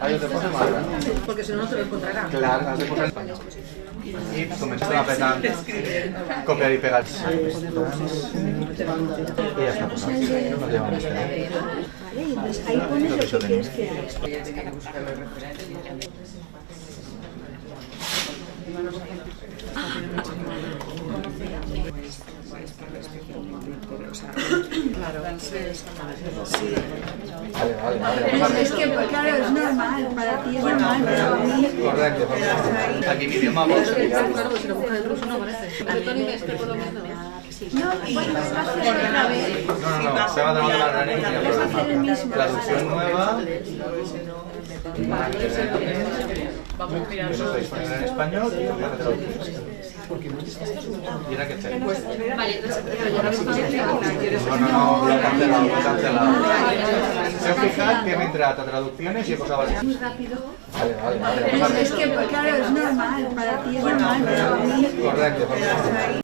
Ahí te pone más grande. Porque si no, no te lo encontrará. Claro, has de poner español. Y comenzar a apretar, copiar y pegar. Y ya está, pues no llevamos que Ahí pones lo que quieres que haga. Vale. Es que, claro, es normal, para ti es normal, pero a mí... Correcto. Aquí mi idioma vos. Claro, pues si lo buscas en ruso no aparece. Pero Tony me escribe por lo menos. No, pues vas a hacer otra vez. No, se va a dar la granilla. Vas a hacer el mismo. Traducción nueva. Vamos a mirar. Eso está disponible en español y la traducción. Y era que hacer. Vale, entonces, pero ya lo habéis cancelado. No, lo he cancelado. Se os fijáis que me trata traducciones y cosas así. Muy rápido. Vale. Pero es que, claro, es normal, para ti es normal, pero a mí... Correcto.